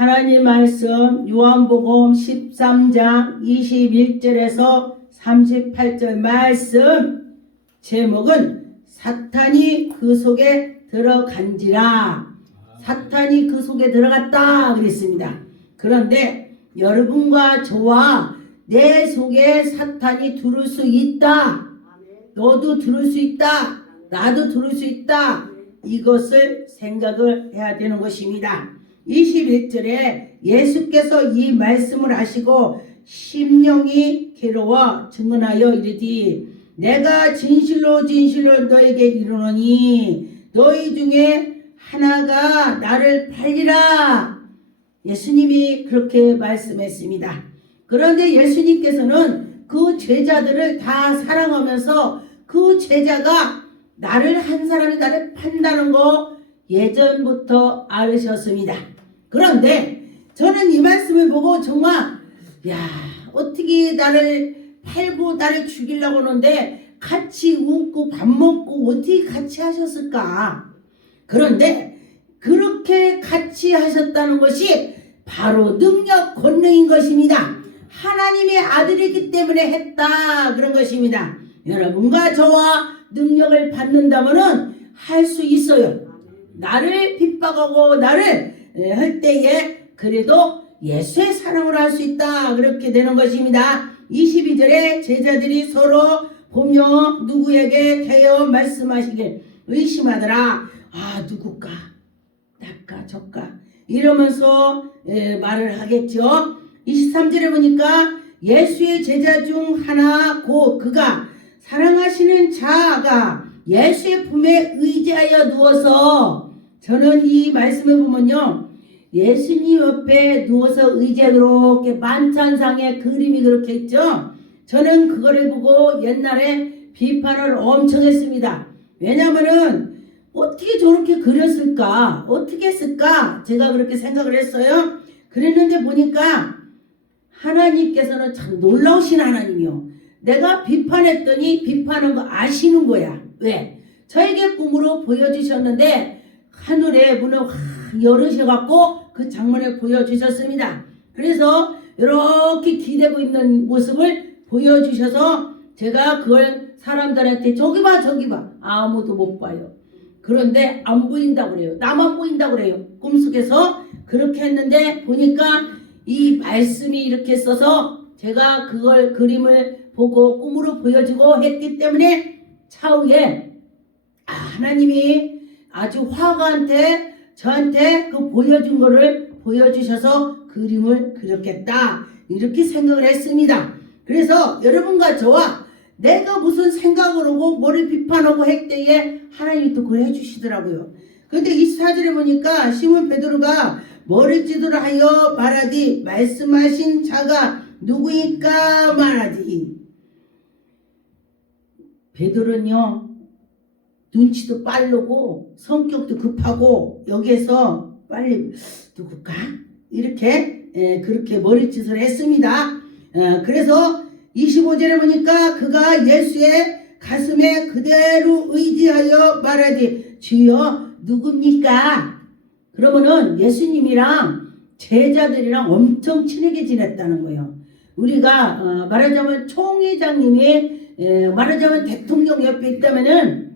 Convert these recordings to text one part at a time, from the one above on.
하나님 말씀 요한복음 13장 21절에서 38절 말씀 제목은 사탄이 그 속에 들어간지라. 사탄이 그 속에 들어갔다 그랬습니다. 그런데 여러분과 저와 내 속에 사탄이 들을 수 있다. 너도 들을 수 있다. 나도 들을 수 있다. 이것을 생각을 해야 되는 것입니다. 21절에 예수께서 이 말씀을 하시고 심령이 괴로워 증언하여 이르되 내가 진실로 진실로 너에게 이르노니 너희 중에 하나가 나를 팔리라. 예수님이 그렇게 말씀했습니다. 그런데 예수님께서는 그 제자들을 다 사랑하면서 그 제자가 나를 한 사람이 나를 판다는 거 예전부터 알으셨습니다. 그런데 저는 이 말씀을 보고 정말 어떻게 나를 팔고 나를 죽이려고 하는데 같이 웃고 밥 먹고 어떻게 같이 하셨을까? 그런데 그렇게 같이 하셨다는 것이 바로 능력 권능인 것입니다. 하나님의 아들이기 때문에 했다 그런 것입니다. 여러분과 저와 능력을 받는다면은 할 수 있어요. 나를 핍박하고 나를 할 때에 그래도 예수의 사랑으로 할 수 있다 그렇게 되는 것입니다. 22절에 제자들이 서로 보며 누구에게 대여 말씀하시길 의심하더라. 누굴까? 나까 저까 이러면서 말을 하겠죠. 23절에 보니까 예수의 제자 중 하나 곧 그가 사랑하시는 자가 예수의 품에 의지하여 누워서, 저는 이 말씀을 보면요 예수님 옆에 누워서 의지하도록 이렇게 만찬상에 그림이 그렇게 있죠. 저는 그거를 보고 옛날에 비판을 엄청 했습니다. 왜냐면은 어떻게 저렇게 그렸을까? 어떻게 했을까? 제가 그렇게 생각을 했어요. 그랬는데 보니까 하나님께서는 참 놀라우신 하나님이요. 내가 비판했더니 비판한 거 아시는 거야. 왜? 저에게 꿈으로 보여주셨는데 하늘에 문을 확 열으셔갖고 그 장면을 보여주셨습니다. 그래서 이렇게 기대고 있는 모습을 보여주셔서 제가 그걸 사람들한테 저기 봐 저기 봐 아무도 못 봐요. 그런데 안 보인다고 그래요. 나만 보인다고 그래요. 꿈속에서 그렇게 했는데 보니까 이 말씀이 이렇게 써서 제가 그걸 그림을 보고 꿈으로 보여주고 했기 때문에 차후에 하나님이 아주 화가한테 저한테 그 보여준 거를 보여주셔서 그림을 그렸겠다 이렇게 생각을 했습니다. 그래서 여러분과 저와 내가 무슨 생각을 하고 뭐를 비판하고 할 때에 하나님이 또 그걸 해주시더라고요. 그런데 24절에 보니까 시몬 베드로가 머리짓으로 하여 말하디 말씀하신 자가 누구일까 말하디. 베드로는요 눈치도 빠르고 성격도 급하고 여기에서 빨리 누굴까 이렇게 그렇게 머리짓을 했습니다. 그래서 25절에 보니까 그가 예수의 가슴에 그대로 의지하여 말하지 주여 누굽니까? 그러면은 예수님이랑 제자들이랑 엄청 친하게 지냈다는 거예요. 우리가 말하자면 총회장님이 말하자면 대통령 옆에 있다면은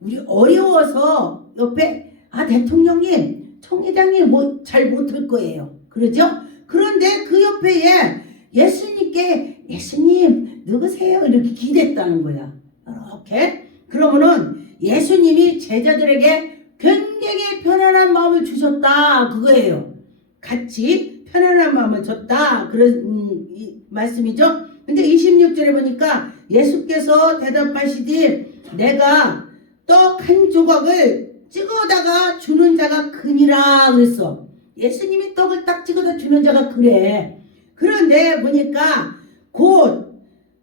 우리 어려워서 옆에 대통령님 총회장님 뭐 잘 못할 거예요. 그러죠? 그런데 그 옆에 예수님께 예수님 누구세요? 이렇게 기댔다는 거야. 이렇게. 그러면은 예수님이 제자들에게 굉장히 편안한 마음을 주셨다 그거예요. 같이 편안한 마음을 줬다 그런 말씀이죠. 근데 26절에 보니까 예수께서 대답하시되 내가 떡 한 조각을 찍어다가 주는 자가 그니라 그랬어. 예수님이 떡을 딱 찍어다 주는 자가 그래. 그런데 보니까 곧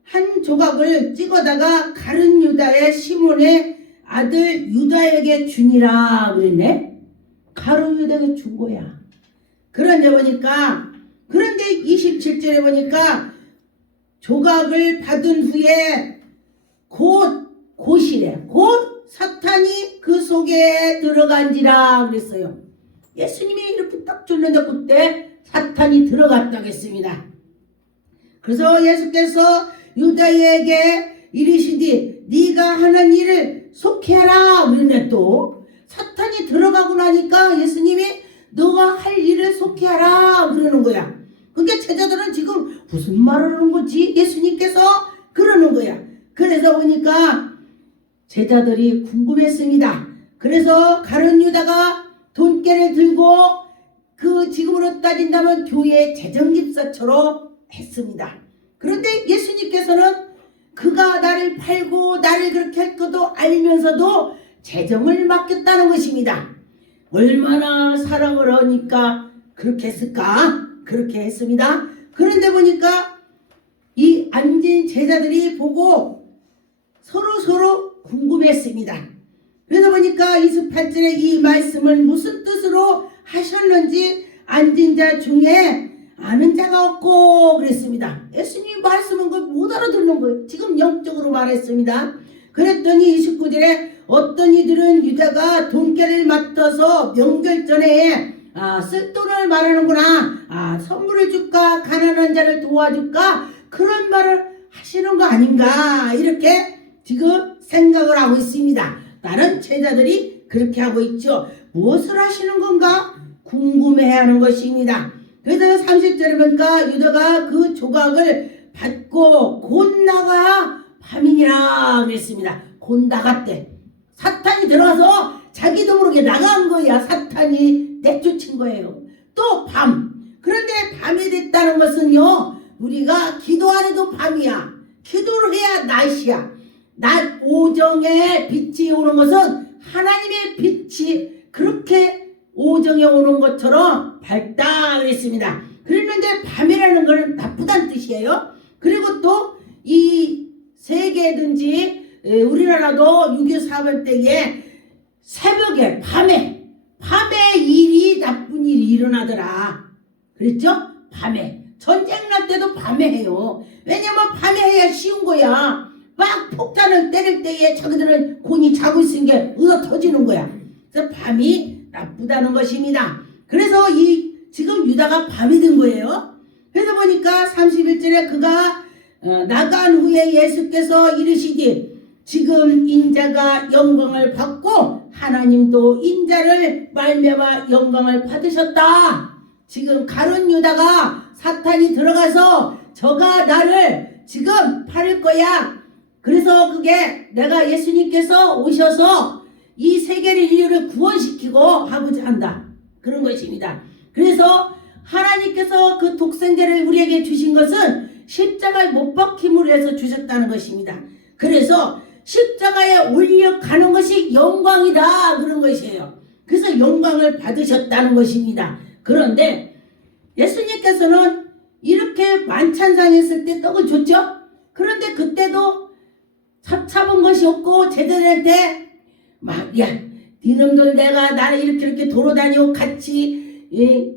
한 조각을 찍어다가 가룟 유다의 시몬의 아들 유다에게 주니라 그랬네. 가룟 유다에게 준 거야. 그런데 보니까 그런데 27절에 보니까 조각을 받은 후에 곧이래. 곧 사탄이 그 속에 들어간지라 그랬어요. 예수님이 이렇게 딱 줬는데 그때 사탄이 들어갔다고 했습니다. 그래서 예수께서 유다에게 이르시되 네가 하는 일을 속해라 그러네. 또 사탄이 들어가고 나니까 예수님이 너가 할 일을 속해라 그러는 거야. 그러니까 제자들은 지금 무슨 말을 하는 거지? 예수님께서 그러는 거야. 그래서 보니까 제자들이 궁금했습니다. 그래서 가룟 유다가 돈깨를 들고 그 지금으로 따진다면 교회의 재정집사처럼 했습니다. 그런데 예수님께서는 그가 나를 팔고 나를 그렇게 할 것도 알면서도 재정을 맡겼다는 것입니다. 얼마나 사랑을 하니까 그렇게 했을까? 그렇게 했습니다. 그런데 보니까 이 앉은 제자들이 보고 서로 궁금했습니다. 그래서 보니까 28절에 이 말씀을 무슨 뜻으로 하셨는지 앉은 자 중에 아는 자가 없고 그랬습니다. 예수님 말씀은 걸 못 알아듣는 거예요. 지금 영적으로 말했습니다. 그랬더니 29절에 어떤 이들은 유다가 돈깨를 맡아서 명절 전에 쓸 돈을 말하는구나. 선물을 줄까? 가난한 자를 도와줄까? 그런 말을 하시는 거 아닌가? 이렇게 지금 생각을 하고 있습니다. 다른 제자들이 그렇게 하고 있죠. 무엇을 하시는 건가? 궁금해하는 것입니다. 그래서 30절에 보니까 유다가 그 조각을 받고 곧 나가 밤이니라 그랬습니다. 곧 나갔대. 사탄이 들어와서 자기도 모르게 나간 거야. 사탄이 내쫓은 거예요. 또 밤. 그런데 밤이 됐다는 것은요, 우리가 기도 안 해도 밤이야. 기도를 해야 낮이야. 낮 오정에 빛이 오는 것은 하나님의 빛이 그렇게 오정에 오는 것처럼 밝다 그랬습니다. 그랬는데 밤이라는 것은 나쁘다는 뜻이에요. 그리고 또 이 세계든지 우리나라도 6.25 사변 때에 새벽에 밤에 일이 나쁜 일이 일어나더라. 그랬죠? 밤에. 전쟁 날 때도 밤에 해요. 왜냐면 밤에 해야 쉬운 거야. 막 폭탄을 때릴 때에 자기들은 곤히 자고 있는 게 얻어 터지는 거야. 그래서 밤이 나쁘다는 것입니다. 그래서 지금 유다가 밤이 된 거예요. 그래서 보니까 31절에 그가 나간 후에 예수께서 이르시되 지금 인자가 영광을 받고 하나님도 인자를 말미암아 영광을 받으셨다. 지금 가룟 유다가 사탄이 들어가서 저가 나를 지금 팔을 거야. 그래서 그게 내가 예수님께서 오셔서 이 세계를 인류를 구원시키고 하고자 한다. 그런 것입니다. 그래서 하나님께서 그 독생자를 우리에게 주신 것은 십자가에 못 박힘으로 해서 주셨다는 것입니다. 그래서 십자가에 올려가는 것이 영광이다. 그런 것이에요. 그래서 영광을 받으셨다는 것입니다. 그런데 예수님께서는 이렇게 만찬상 했을 때 떡을 줬죠. 그런데 그때도 잡은 것이 없고 제자들한테 야 니놈들 내가 나를 이렇게 돌아다니고 같이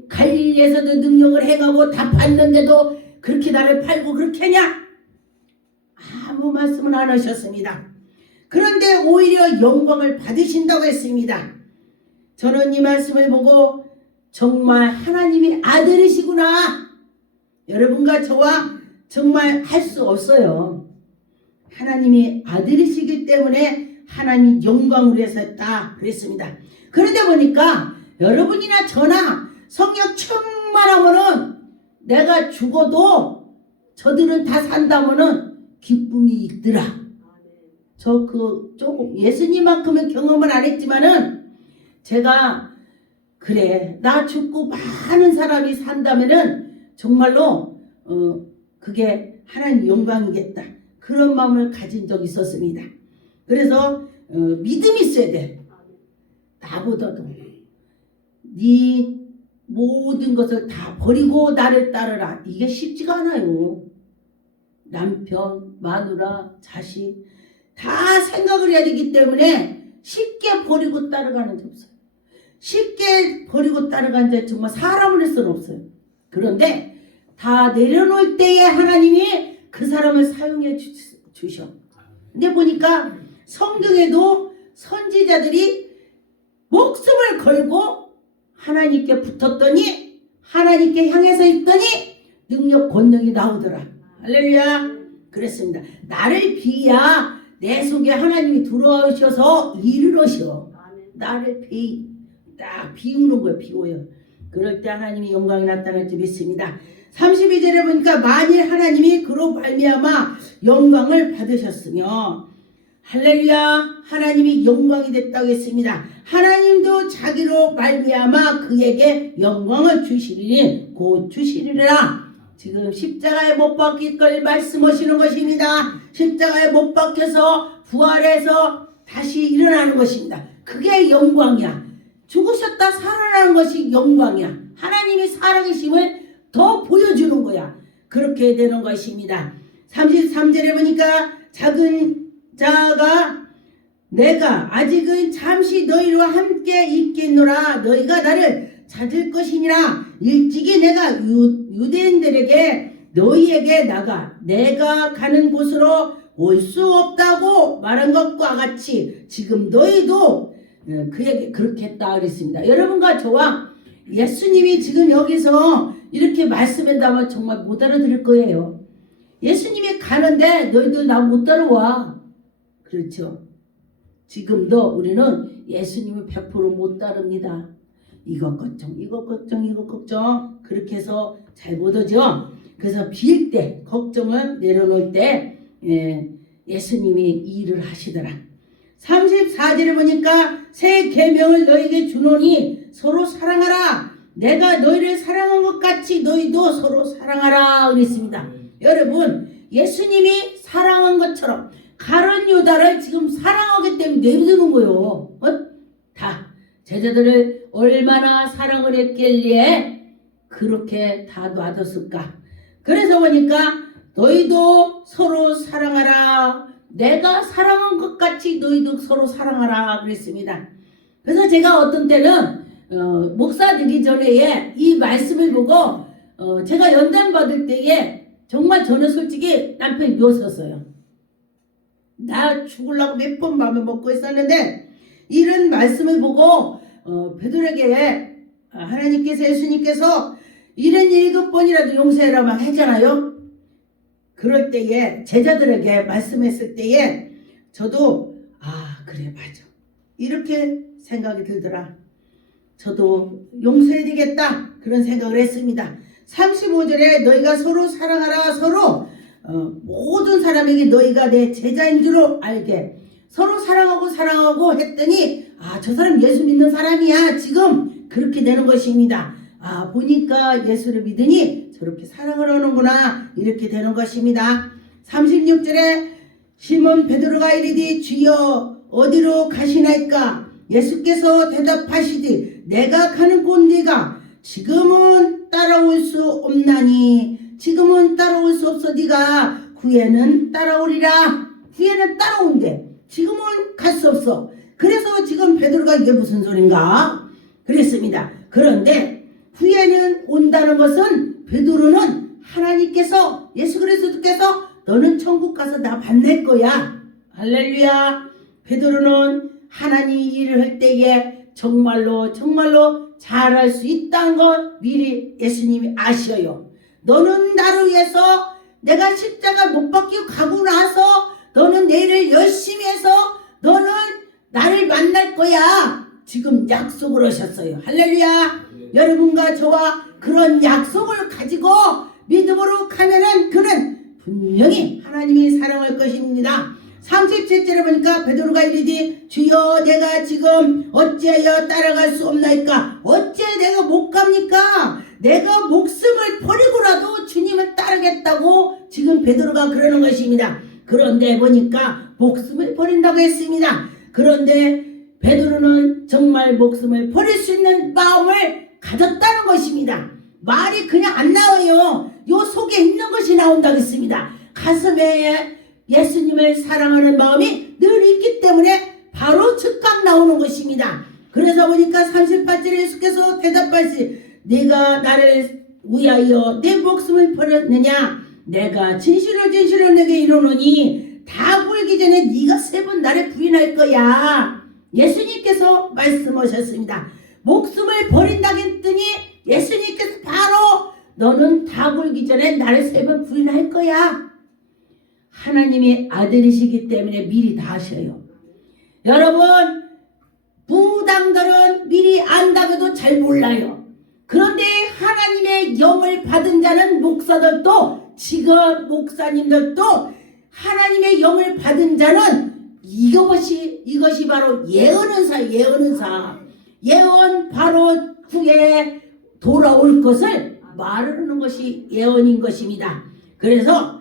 갈릴리에서도 능력을 행하고 다 봤는데도 그렇게 나를 팔고 그렇게 하냐? 아무 말씀을 안 하셨습니다. 그런데 오히려 영광을 받으신다고 했습니다. 저는 이 말씀을 보고 정말 하나님이 아들이시구나. 여러분과 저와 정말 할 수 없어요. 하나님이 아들이시기 때문에 하나님 영광으로 해서 했다 그랬습니다. 그런데 보니까 여러분이나 저나 성령 충만하면은 내가 죽어도 저들은 다 산다면은 기쁨이 있더라. 저 조금 예수님만큼은 경험을 안 했지만은 제가 그래 나 죽고 많은 사람이 산다면은 정말로 그게 하나님 영광이겠다. 그런 마음을 가진 적이 있었습니다. 그래서 믿음이 있어야 돼. 나보다도 네 모든 것을 다 버리고 나를 따르라. 이게 쉽지가 않아요. 남편, 마누라, 자식 다 생각을 해야 되기 때문에 쉽게 버리고 따라가는 데 없어요. 쉽게 버리고 따라가는 데 정말 사람을 할 수는 없어요. 그런데 다 내려놓을 때에 하나님이 그 사람을 사용해 주셔. 근데 보니까 성경에도 선지자들이 목숨을 걸고 하나님께 붙었더니 하나님께 향해서 있더니 능력 권능이 나오더라. 할렐루야. 그랬습니다. 나를 비야 내 속에 하나님이 들어오셔서 일을 하셔. 나를 딱 비우는 거예요. 비워요. 그럴 때 하나님이 영광이 나타날 줄 믿습니다. 32절에 보니까 만일 하나님이 그로 말미암아 영광을 받으셨으며, 할렐루야, 하나님이 영광이 됐다고 했습니다. 하나님도 자기로 말미암아 그에게 영광을 주시리니 곧 주시리라. 지금 십자가에 못 박힐 걸 말씀하시는 것입니다. 십자가에 못 박혀서 부활해서 다시 일어나는 것입니다. 그게 영광이야. 죽으셨다 살아나는 것이 영광이야. 하나님이 살아계심을 더 보여주는 거야. 그렇게 되는 것입니다. 33절에 보니까 작은 자가 내가 아직은 잠시 너희와 함께 있겠노라. 너희가 나를 찾을 것이니라. 일찍이 내가 유대인들에게 너희에게 나가 내가 가는 곳으로 올 수 없다고 말한 것과 같이 지금 너희도 그에게 그렇게 했다 그랬습니다. 여러분과 저와 예수님이 지금 여기서 이렇게 말씀한다면 정말 못 알아들을 거예요. 예수님이 가는데 너희들 나 못 따라와. 그렇죠. 지금도 우리는 예수님을 100% 못 따릅니다. 이것 걱정, 이것 걱정, 이것 걱정 그렇게 해서 잘 못 오죠. 그래서 빌 때, 걱정을 내려놓을 때 예수님이 일을 하시더라. 34절에 보니까 새 계명을 너에게 주노니 서로 사랑하라. 내가 너희를 사랑한 것 같이 너희도 서로 사랑하라 그랬습니다. 여러분, 예수님이 사랑한 것처럼 가룟 유다를 지금 사랑하기 때문에 내버리는 거예요. 다 제자들을 얼마나 사랑을 했길래 그렇게 다 놔뒀을까. 그래서 보니까 너희도 서로 사랑하라. 내가 사랑한 것 같이 너희도 서로 사랑하라 그랬습니다. 그래서 제가 어떤 때는 목사 되기 전에 이 말씀을 보고 제가 연단 받을 때에 정말 저는 솔직히 남편이 미웠었어요. 나 죽으려고 몇 번 마음을 먹고 있었는데 이런 말씀을 보고 베드로에게 하나님께서 예수님께서 77번이라도 용서해라만 하잖아요. 그럴 때에 제자들에게 말씀했을 때에 저도 그래 맞아 이렇게 생각이 들더라. 저도 용서해야 되겠다 그런 생각을 했습니다. 35절에 너희가 서로 사랑하라. 서로 모든 사람에게 너희가 내 제자인 줄 알게 서로 사랑하고 했더니 저 사람 예수 믿는 사람이야. 지금 그렇게 되는 것입니다. 보니까 예수를 믿으니 저렇게 사랑을 하는구나 이렇게 되는 것입니다. 36절에 시몬 베드로가 이르되 주여 어디로 가시나이까. 예수께서 대답하시되 내가 가는 곳 네가 지금은 따라올 수 없나니. 지금은 따라올 수 없어. 네가 후에는 따라오리라. 후에는 따라온대. 지금은 갈 수 없어. 그래서 지금 베드로가 이게 무슨 소린가 그랬습니다. 그런데 후에는 온다는 것은 베드로는 하나님께서 예수 그리스도께서 너는 천국 가서 나 만날 거야. 할렐루야. 베드로는 하나님이 일을 할 때에 정말로 잘할 수 있다는 걸 미리 예수님이 아셔요. 너는 나를 위해서 내가 십자가 못 박히고 가고 나서 너는 내 일을 열심히 해서 너는 나를 만날 거야. 지금 약속을 하셨어요. 할렐루야. 여러분과 저와 그런 약속을 가지고 믿음으로 가면은 그는 분명히 하나님이 사랑할 것입니다. 37절에 보니까 베드로가 이르되 주여 내가 지금 어찌하여 따라갈 수 없나이까. 어찌 내가 못 갑니까. 내가 목숨을 버리고라도 주님을 따르겠다고 지금 베드로가 그러는 것입니다. 그런데 보니까 목숨을 버린다고 했습니다. 그런데 베드로는 정말 목숨을 버릴 수 있는 마음을 가졌다는 것입니다. 말이 그냥 안 나와요. 요 속에 있는 것이 나온다고 했습니다. 가슴에 예수님을 사랑하는 마음이 늘 있기 때문에 바로 즉각 나오는 것입니다. 그래서 보니까 38절에 예수께서 대답하시 네가 나를 위하여 내 목숨을 버렸느냐. 내가 진실로 내게 이르노니 다 불기 전에 네가 3번 나를 부인할 거야. 예수님께서 말씀하셨습니다. 목숨을 버린다고 했더니 예수님께서 바로 너는 다 굴기 전에 나를 3번 부인할 거야. 하나님의 아들이시기 때문에 미리 다 하셔요. 여러분, 무당들은 미리 안다고도 잘 몰라요. 그런데 하나님의 영을 받은 자는 목사들도, 직원 목사님들도 하나님의 영을 받은 자는 이것이 바로 예언은사. 예언 바로 후에 돌아올 것을 말하는 것이 예언인 것입니다. 그래서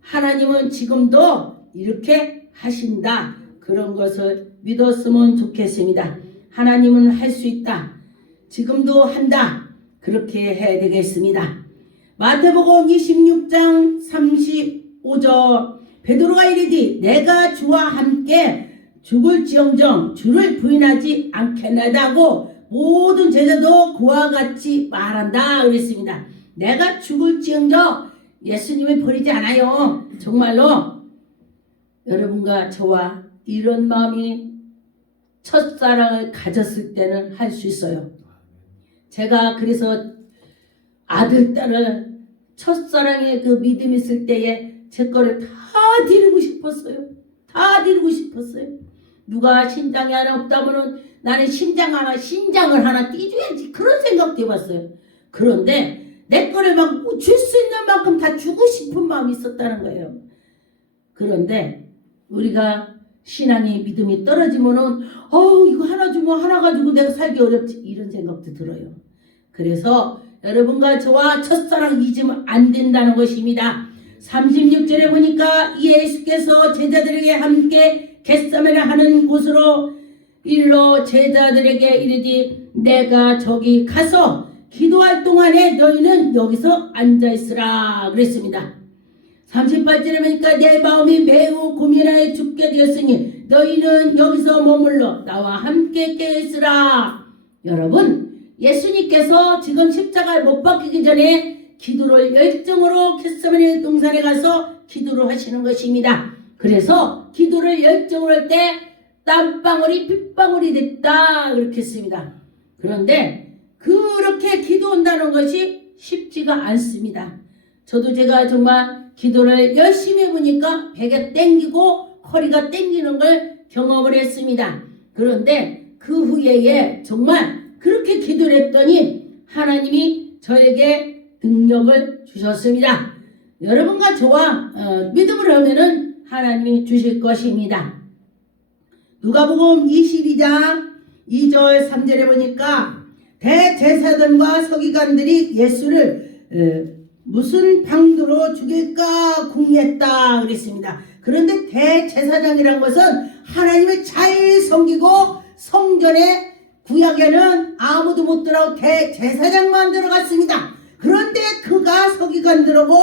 하나님은 지금도 이렇게 하신다. 그런 것을 믿었으면 좋겠습니다. 하나님은 할 수 있다. 지금도 한다. 그렇게 해야 되겠습니다. 마태복음 26장 35절 베드로가 이르되 내가 주와 함께 죽을지언정 주를 부인하지 않겠나다고 모든 제자도 그와 같이 말한다 그랬습니다. 내가 죽을지언정 예수님을 버리지 않아요. 정말로 여러분과 저와 이런 마음이 첫사랑을 가졌을 때는 할 수 있어요. 제가 그래서 아들, 딸을 첫사랑의 그 믿음이 있을 때에 제 거를 다 드리고 싶었어요. 다 드리고 싶었어요. 누가 신장이 하나 없다면은 나는 신장을 하나 띄줘야지. 그런 생각도 해봤어요. 그런데 내 거를 막 줄 수 있는 만큼 다 주고 싶은 마음이 있었다는 거예요. 그런데 우리가 신앙이 믿음이 떨어지면은 이거 하나 주면 하나 가지고 내가 살기 어렵지 이런 생각도 들어요. 그래서 여러분과 저와 첫사랑 잊으면 안 된다는 것입니다. 36절에 보니까 예수께서 제자들에게 함께 겟세마네 하는 곳으로 일러 제자들에게 이르되 내가 저기 가서 기도할 동안에 너희는 여기서 앉아있으라 그랬습니다. 38절에 보니까 내 마음이 매우 고민하여 죽게 되었으니 너희는 여기서 머물러 나와 함께 깨있으라. 여러분, 예수님께서 지금 십자가에 못 박히기 전에 기도를 열정으로 겟세마네 동산에 가서 기도를 하시는 것입니다. 그래서 기도를 열정으로 할 때 땀방울이 빗방울이 됐다 그렇게 했습니다. 그런데 그렇게 기도한다는 것이 쉽지가 않습니다. 저도 제가 정말 기도를 열심히 해보니까 배가 땡기고 허리가 땡기는 걸 경험을 했습니다. 그런데 그 후에 정말 그렇게 기도를 했더니 하나님이 저에게 능력을 주셨습니다. 여러분과 저와 믿음을 하면은 하나님이 주실 것입니다. 누가복음 22장 2절 3절에 보니까 대제사장과 서기관들이 예수를 무슨 방도로 죽일까 궁리했다 그랬습니다. 그런데 대제사장이란 것은 하나님을 잘 섬기고 성전에 구약에는 아무도 못 들어가고 대제사장만 들어갔습니다. 그런데 그가 서기관들하고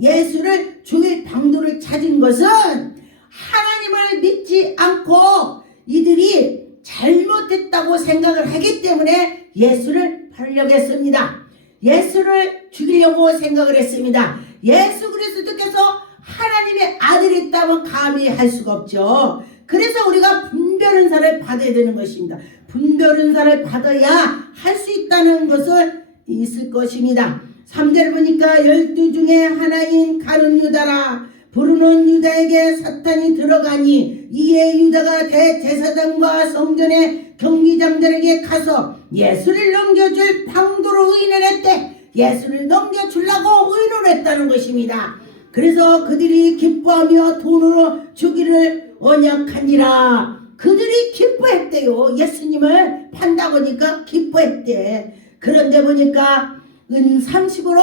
예수를 죽일 방도를 찾은 것은 하나님을 믿지 않고 이들이 잘못했다고 생각을 하기 때문에 예수를 팔려고 했습니다. 예수를 죽이려고 생각을 했습니다. 예수 그리스도께서 하나님의 아들이었다면 감히 할 수가 없죠. 그래서 우리가 분별은사를 받아야 되는 것입니다. 분별은사를 받아야 할 수 있다는 것을 있을 것입니다. 3절 보니까 12 중에 하나인 가룟 유다라 부르는 유다에게 사탄이 들어가니 이에 유다가 대제사장과 성전의 경비장들에게 가서 예수를 넘겨줄 방도로 의논을 했대. 예수를 넘겨주려고 의논을 했다는 것입니다. 그래서 그들이 기뻐하며 돈으로 주기를 언약하니라. 그들이 기뻐했대요. 예수님을 판다고 하니까 기뻐했대. 그런데 보니까 은 30으로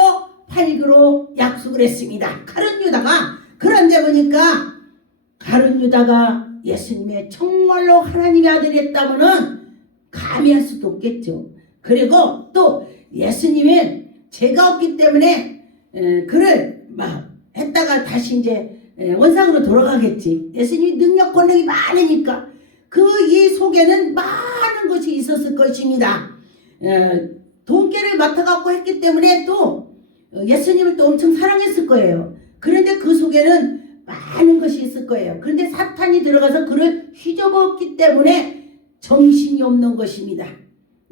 팔기로 약속을 했습니다. 가룟 유다가. 그런데 보니까 가룟 유다가 예수님의 정말로 하나님의 아들이었다면은 감히 할 수도 없겠죠. 그리고 또 예수님은 죄가 없기 때문에 그를 막 했다가 다시 이제 원상으로 돌아가겠지. 예수님이 능력 권능이 많으니까 그 이 속에는 많은 것이 있었을 것입니다. 돈깨를 맡아갖고 했기 때문에 또 예수님을 또 엄청 사랑했을 거예요. 그런데 그 속에는 많은 것이 있을 거예요. 그런데 사탄이 들어가서 그를 휘저었기 때문에 정신이 없는 것입니다.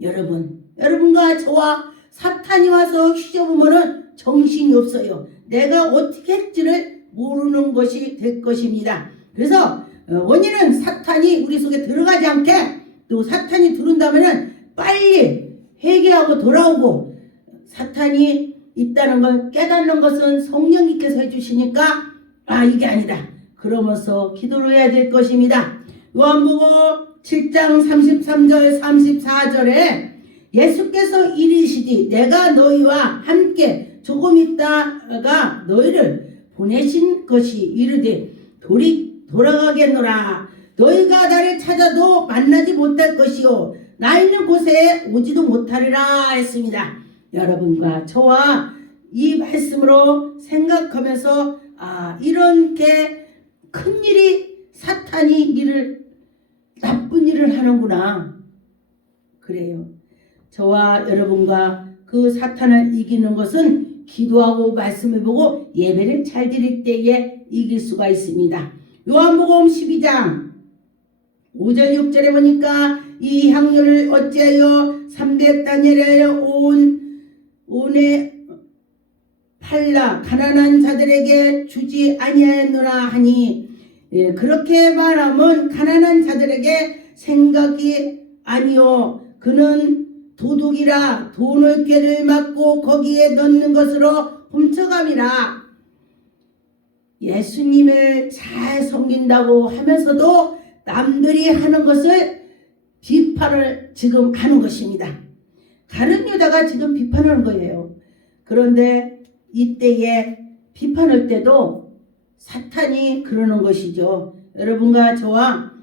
여러분과 저와 사탄이 와서 휘저으면은 정신이 없어요. 내가 어떻게 할지를 모르는 것이 될 것입니다. 그래서 원인은 사탄이 우리 속에 들어가지 않게, 또 사탄이 들어온다면은 빨리 회개하고 돌아오고, 사탄이 있다는 걸 깨닫는 것은 성령님께서 해주시니까 이게 아니다 그러면서 기도를 해야 될 것입니다. 요한복음 7장 33절 34절에 예수께서 이르시되 내가 너희와 함께 조금 있다가 너희를 보내신 것이 이르되 돌아가겠노라. 너희가 나를 찾아도 만나지 못할 것이요 나 있는 곳에 오지도 못하리라 했습니다. 여러분과 저와 이 말씀으로 생각하면서 이렇게 큰일이 사탄이 나쁜 일을 하는구나. 그래요. 저와 여러분과 그 사탄을 이기는 것은 기도하고 말씀해보고 예배를 잘 드릴 때에 이길 수가 있습니다. 요한복음 12장 5절 6절에 보니까 이 향료를 어찌하여 300다니엘에 온에 팔라 가난한 자들에게 주지 아니하였노라 하니, 그렇게 말하면 가난한 자들에게 생각이 아니요 그는 도둑이라 돈을 꾀를 맞고 거기에 넣는 것으로 훔쳐감이라. 예수님을 잘 섬긴다고 하면서도 남들이 하는 것을 비판을 지금 하는 것입니다. 가룟 유다가 지금 비판하는 거예요. 그런데 이때에 비판할 때도 사탄이 그러는 것이죠. 여러분과 저와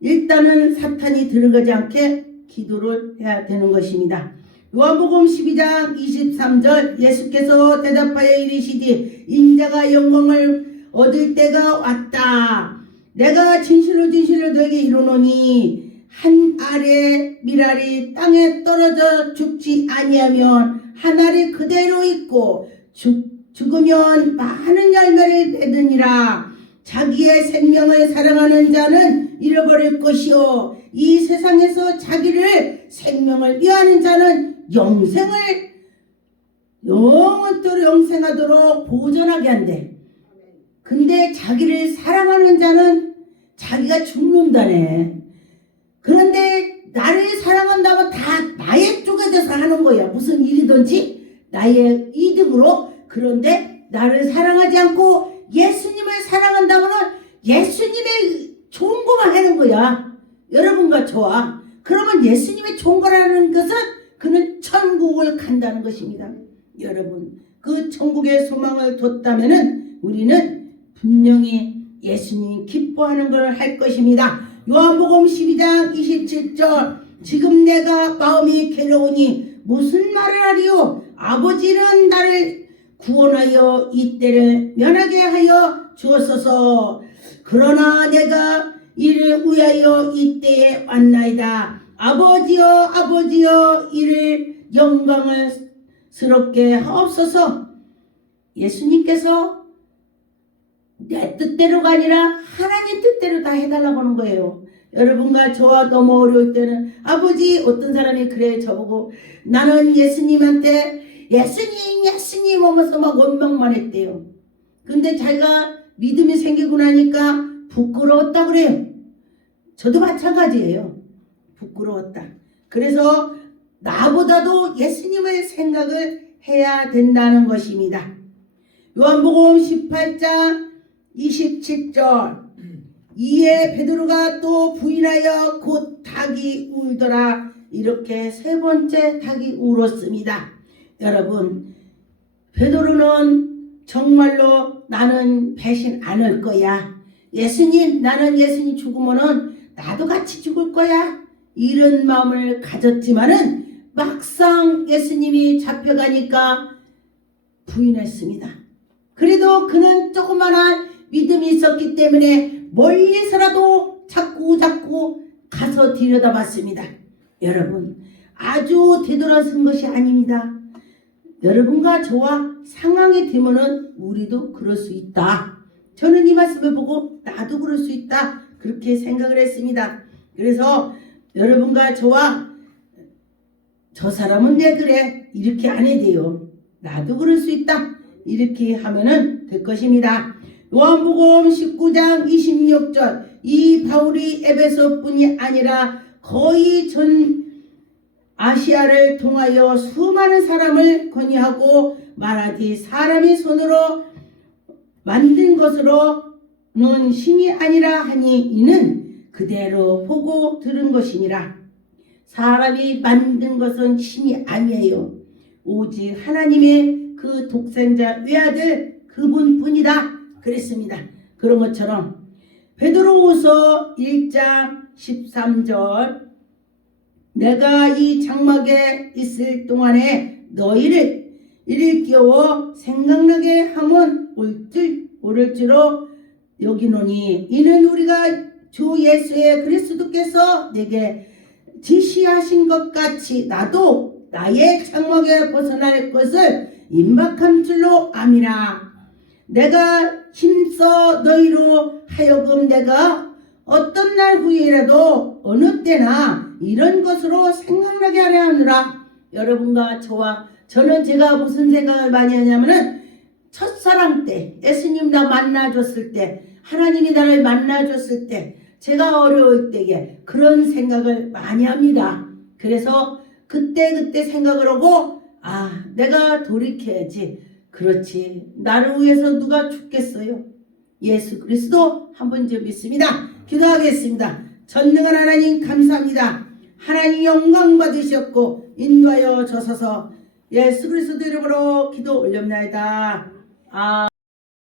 일단은 사탄이 들어가지 않게 기도를 해야 되는 것입니다. 요한복음 12장 23절 예수께서 대답하여 이르시되 인자가 영광을 얻을 때가 왔다. 내가 진실로 너에게 이르노니 한 알의 밀알이 땅에 떨어져 죽지 아니하면 한 알이 그대로 있고 죽으면 많은 열매를 맺으니라. 자기의 생명을 사랑하는 자는 잃어버릴 것이요 이 세상에서 자기를 생명을 위하는 자는 영원토록 영생하도록 보존하게 한대. 근데 자기를 사랑하는 자는 자기가 죽는다네. 그런데 나를 사랑한다면 다 나의 쪽에 대해서 하는 거야. 무슨 일이든지 나의 이득으로. 그런데 나를 사랑하지 않고 예수님을 사랑한다면 예수님의 좋은 것만 하는 거야. 여러분과 저와. 그러면 예수님의 좋은 거라는 것은 그는 천국을 간다는 것입니다. 여러분, 그 천국의 소망을 뒀다면은 우리는 분명히 예수님이 기뻐하는 걸 할 것입니다. 요한복음 12장 27절 지금 내가 마음이 괴로우니 무슨 말을 하리요? 아버지는 나를 구원하여 이 때를 면하게 하여 주었소서. 그러나 내가 이를 위하여 이 때에 왔나이다. 아버지여 이를 영광을 스럽게 하옵소서. 예수님께서 내 뜻대로가 아니라 하나님 뜻대로 다 해달라고 하는 거예요. 여러분과 저와 너무 어려울 때는 아버지, 어떤 사람이 그래 저보고 나는 예수님한테 예수님 하면서 막 원망만 했대요. 근데 자기가 믿음이 생기고 나니까 부끄러웠다 그래요. 저도 마찬가지예요. 부끄러웠다. 그래서 나보다도 예수님의 생각을 해야 된다는 것입니다. 요한복음 18장 27절 이에 베드로가 또 부인하여 곧 닭이 울더라. 이렇게 세 번째 닭이 울었습니다. 여러분, 베드로는 정말로 나는 배신 안 할 거야. 나는 예수님 죽으면은 나도 같이 죽을 거야. 이런 마음을 가졌지만은 막상 예수님이 잡혀가니까 부인했습니다. 그래도 그는 조그마한 믿음이 있었기 때문에 멀리서라도 자꾸 가서 들여다봤습니다. 여러분, 아주 되돌아선 것이 아닙니다. 여러분과 저와 상황이 되면은 우리도 그럴 수 있다. 저는 이 말씀을 보고 나도 그럴 수 있다. 그렇게 생각을 했습니다. 그래서 여러분과 저와 저 사람은 왜 그래? 이렇게 안 해야 돼요. 나도 그럴 수 있다. 이렇게 하면은 될 것입니다. 요한복음 19장 26절, 이 바울이 에베소뿐이 아니라 거의 전 아시아를 통하여 수많은 사람을 건의하고 말하되 사람이 손으로 만든 것으로는 신이 아니라 하니 이는 그대로 보고 들은 것이니라. 사람이 만든 것은 신이 아니에요. 오직 하나님의 그 독생자 외아들 그분뿐이다 그랬습니다. 그런 것처럼 베드로후서 1장 13절, 내가 이 장막에 있을 동안에 너희를 일깨워 생각나게 하면 옳을 줄로 여기노니 이는 우리가 주 예수의 그리스도께서 내게 지시하신 것 같이 나도 나의 장막에 벗어날 것을 임박한 줄로 암이라. 내가 힘써 너희로 하여금 내가 어떤 날 후에라도 어느 때나 이런 것으로 생각나게 하려 하느라. 여러분과 저는 제가 무슨 생각을 많이 하냐면은 첫사랑 때 예수님 나 만나줬을 때, 하나님이 나를 만나줬을 때, 제가 어려울 때에 그런 생각을 많이 합니다. 그래서 그때 생각을 하고 내가 돌이켜야지. 그렇지, 나를 위해서 누가 죽겠어요? 예수 그리스도 한 분 좀 믿습니다. 기도하겠습니다. 전능한 하나님 감사합니다. 하나님 영광 받으셨고 인도하여 주소서. 예수 그리스도 이름으로 기도 올렵나이다.